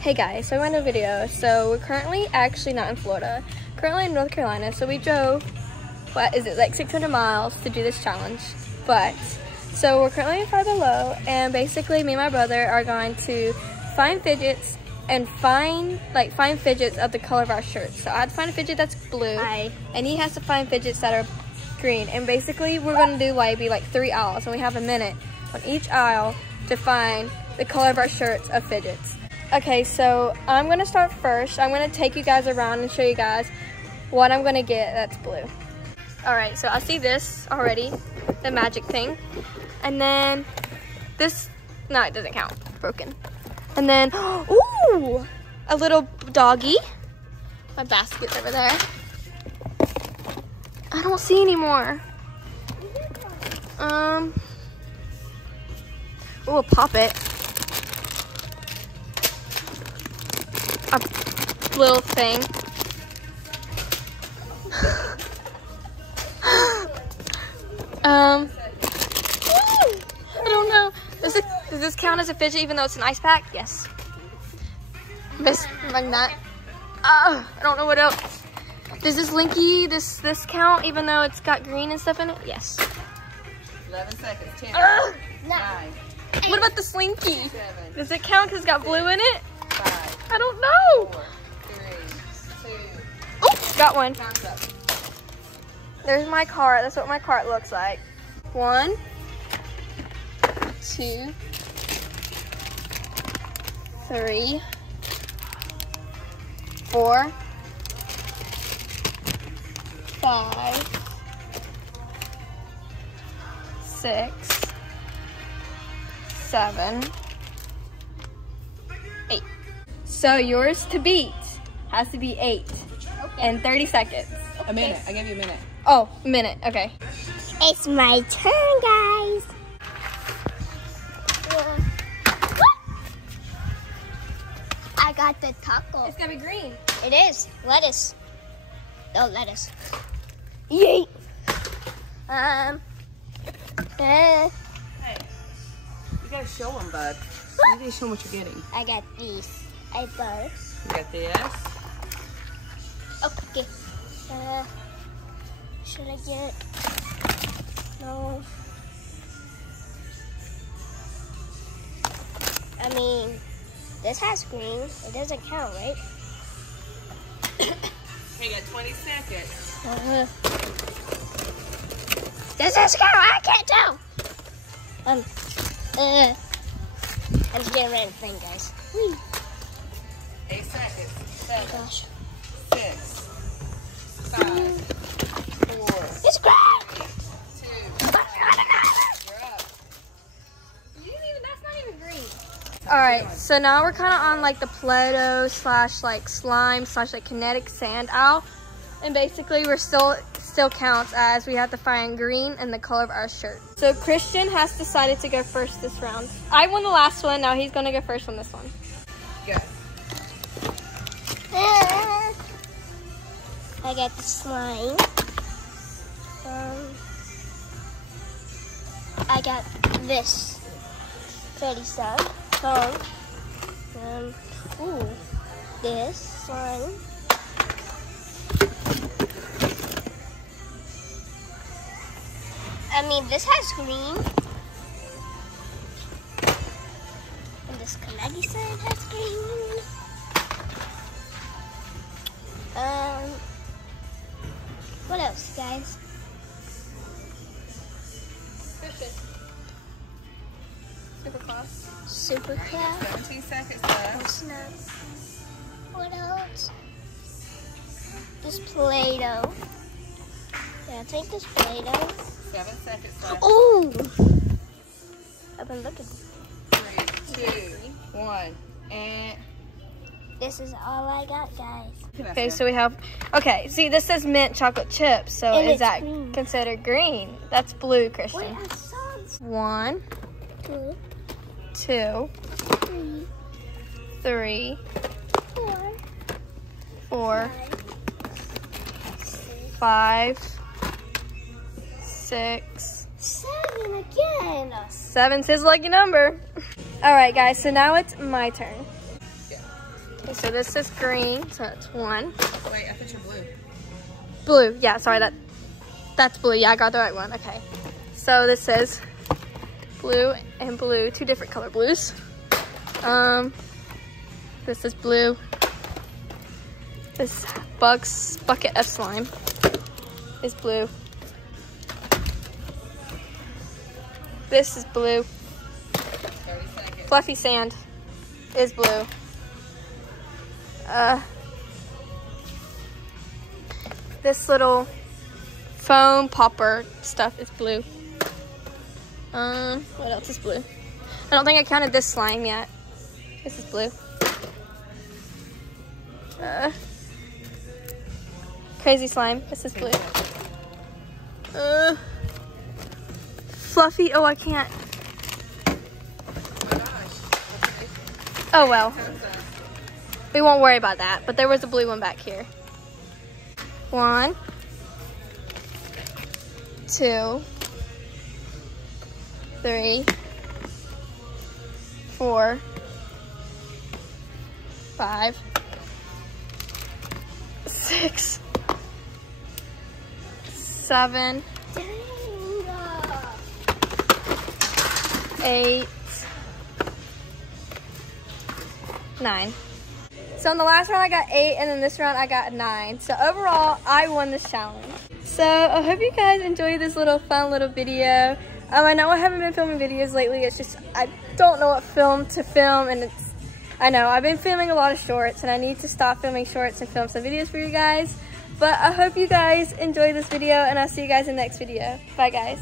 Hey guys, so I'm in a video. So we're currently actually not in Florida, currently in North Carolina. So we drove, what is it, like 600 miles to do this challenge. But, so we're currently in Five Below, and basically me and my brother are going to find fidgets and find fidgets of the color of our shirts. So I had to find a fidget that's blue, and he has to find fidgets that are green. And basically we're gonna do like 3 aisles, and we have a minute on each aisle to find the color of our shirts of fidgets. Okay, so I'm gonna start first. I'm gonna take you guys around and show you guys what I'm gonna get that's blue. All right, so I see this already, the magic thing. And then this, no, it doesn't count, broken. And then, ooh, a little doggy. My basket's over there. I don't see any more. Ooh, a poppet. A little thing. I don't know. Does this count as a fidget even though it's an ice pack? Yes. This magnet. I don't know what else. Does this Linky, this count even though it's got green and stuff in it? Yes. 11 seconds. 10. 9. What about the Slinky? 7. Does it count because it's got blue in it? 5. I don't know. 4, 3, 2. Oh, got one. Time's up. There's my cart. That's what my cart looks like. 1, 2, 3, 4, 5, 6, 7, 8. So yours to beat has to be 8 in 30 seconds. A minute. I gave you a minute. Oh, a minute. Okay. It's my turn, guys. I got the taco. It's gotta be green. It is. Lettuce. No, lettuce. Yay! Hey, you gotta show them, bud. You need to show them what you're getting. I got these. I bought. You got this. Okay. Should I get? No. I mean, this has green. It doesn't count, right? Hey, you got 20 seconds. Does this count? I can't tell. I'm just getting rid of the thing, guys. Whee. 8 seconds. Oh 7, gosh. 6, 5, 4, It's green. 2. But I got another. You're up. That's not even green. All right, so now we're kind of on like the Play-Doh / like slime / like kinetic sand aisle, and basically we're still counts as we have to find green and the color of our shirt. So Christian has decided to go first this round. I won the last one. Now he's gonna go first on this one. Go. I got the slime. I got this 30 cents. Ooh, this slime. I mean, this has green. And this Kanagi side has green. What else, guys? Christian. Super class. Super crab. 17 seconds left. Oh, snap. What else? This Play-Doh. Yeah, take this Play-Doh. 7 seconds left. Oh! I've been looking. 3, 2, 1, and This is all I got, guys. Okay, so we have, okay, see this says mint chocolate chips, so And is it's that green. considered green? That's blue, Wait, Christian. I saw 1, 2, 2, 3, 3, 4, 4, 5, 5, 6, 7 again. 7's his lucky number. All right, guys, so now it's my turn. Okay, so this is green, so that's 1. Wait, I thought you're blue. Blue, yeah, sorry, that's blue. Yeah, I got the right one, okay. So this says blue and blue, 2 different color blues. This is blue. This bucket of slime is blue. This is blue. Fluffy sand is blue. This little foam popper stuff is blue. What else is blue? I don't think I counted this slime yet. This is blue. Crazy slime. This is blue. Fluffy. Oh, I can't. Oh well. We won't worry about that. But there was a blue one back here. 1, 2, 3, 4, 5, 6, 7, 8, 9. So in the last round I got 8, and then this round I got 9. So overall, I won this challenge. So I hope you guys enjoyed this little fun little video. I know I haven't been filming videos lately. It's just, I don't know what film to film, and I know I've been filming a lot of shorts, and I need to stop filming shorts and film some videos for you guys. But I hope you guys enjoyed this video, and I'll see you guys in the next video. Bye guys.